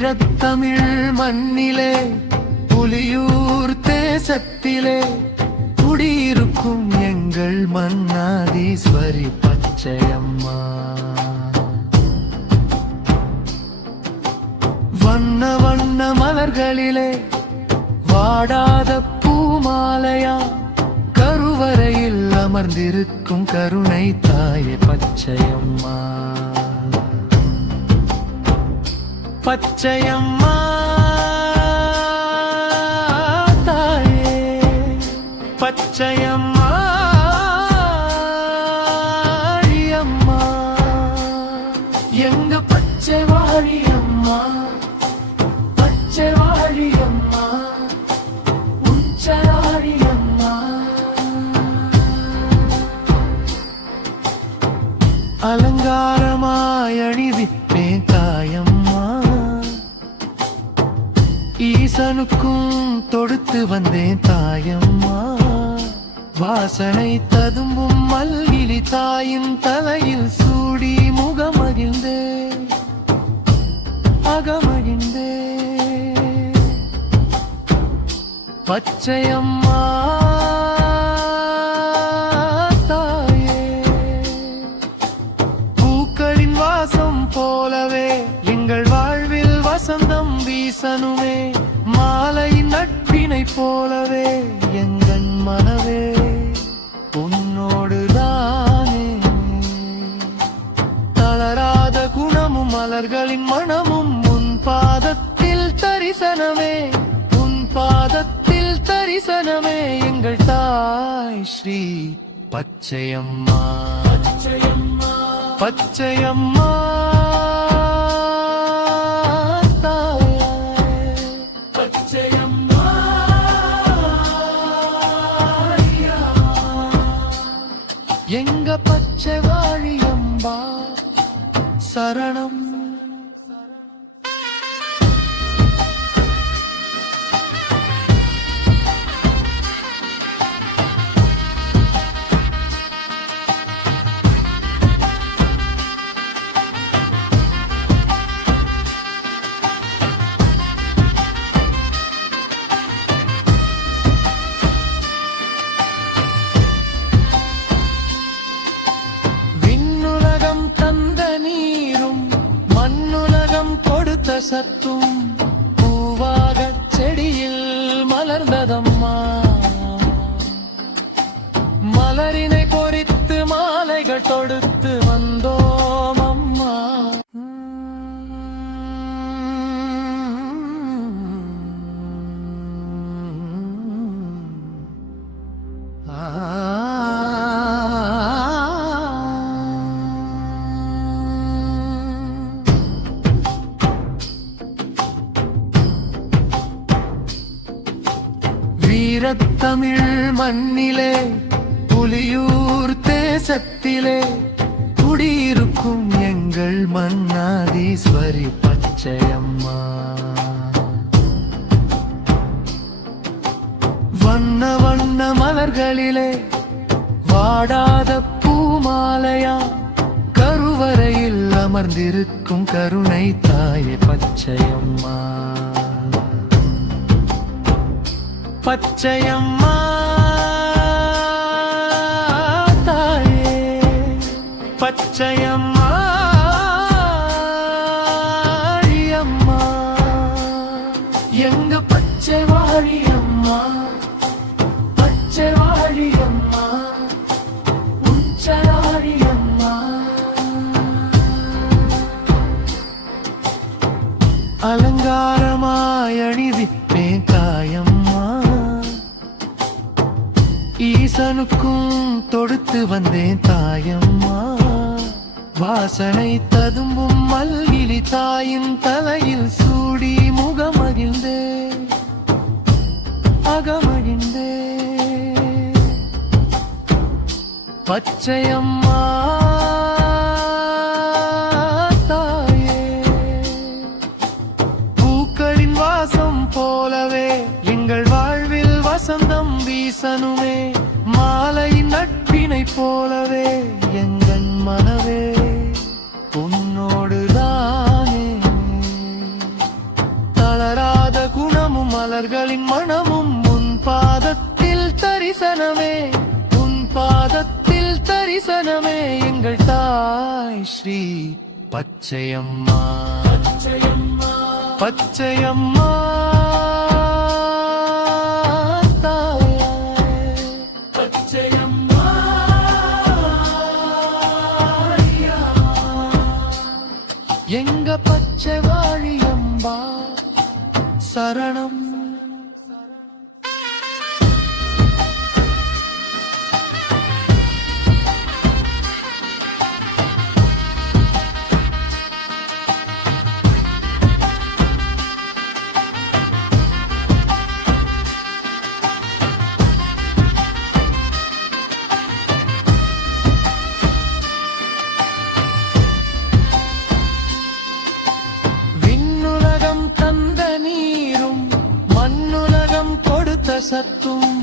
வீரத்தமிழ் மண்ணிலே புலியூர் தேசத்திலே குடியிருக்கும் எங்கள் மன்னாதீஸ்வரி பச்சையம்மா. வண்ண வண்ண மலர்களிலே வாடாத பூமாலையா கருவறையில் அமர்ந்திருக்கும் கருணை தாயே பச்சையம்மா. பச்சையம்மா தாயே பச்சையம்மா அம்மா எங்க பச்சை வாழியம்மா. பச்சை வாழியம்மா உச்சராழியம்மா. அலங்காரமாய் அணிவிப்பேன் தாயம்மா. ஈசனுக்கும் தொடுத்து வந்தேன் தாயம்மா. வாசனை ததும்பும் மல்கிலி தாயின் தலையில் சூடி முகமகிழ்ந்தே அகமகிழ்ந்தே. பச்சையம்மா தாயே பூக்களின் வாசம் போலவே எங்கள் வாழ்வில் வசந்தம் வீசனுமே. மாலையின் நட்பினை போலவே எங்கள் மனவே உன்னோடுதானே. தளராத குணமும் மலர்களின் மனமும் உன் பாதத்தில் தரிசனமே. உன் பாதத்தில் தரிசனமே எங்கள் தாய் ஸ்ரீ பச்சையம்மா. பச்சையம்மா பச்சையம்மா எங்க பச்சை வாழியம்பா சரணம். சத்தும் பூவாக செடியில் மலர்ந்ததம்மா. மலரினை பொறித்து மாலைகள் தொடுத்து வந்தோம் அம்மா. வீரத்தமிழ் மண்ணிலே புலியூர் தேசத்திலே குடியிருக்கும் எங்கள் மன்னாதீஸ்வரி பச்சையம்மா. வண்ண வண்ண மலர்களிலே வாடாத பூமாலையா கருவறையில் அமர்ந்திருக்கும் கருணை தாயே பச்சையம்மா. பச்சையம்மா தாயே பச்சையம்மா அம்மா எங்க பச்சை வாழியம்மா. பச்சை வாழியம்மா உச்சராழியம்மா. அலங்காரமாய் அணிவிப்பேன் தாயம்மா. ஈசனுக்கும் தொடுத்து வந்தேன் தாயம்மா. வாசனை ததும்பும் மல்கிலி தாயின் தலையில் சூடி முகமகிழ்ந்தே அகமகிழ்ந்தே. பச்சையம்மா தாயே பூக்களின் வாசம் போலவே எங்கள் வாழ்வில் வசந்தம் வீசனுமே. மாலையின் நட்பினை போலவே எங்கள் மனவே உன்னோடுதானே. தரிசனமே எங்கள் தாய் ஸ்ரீ பச்சையம்மா பச்சையம்மா எங்க பச்சை வாழியம்பா சரணம். விண்ணுலகம் தந்த நீரும் மண்ணுலகம் கொடுத்த சத்தும்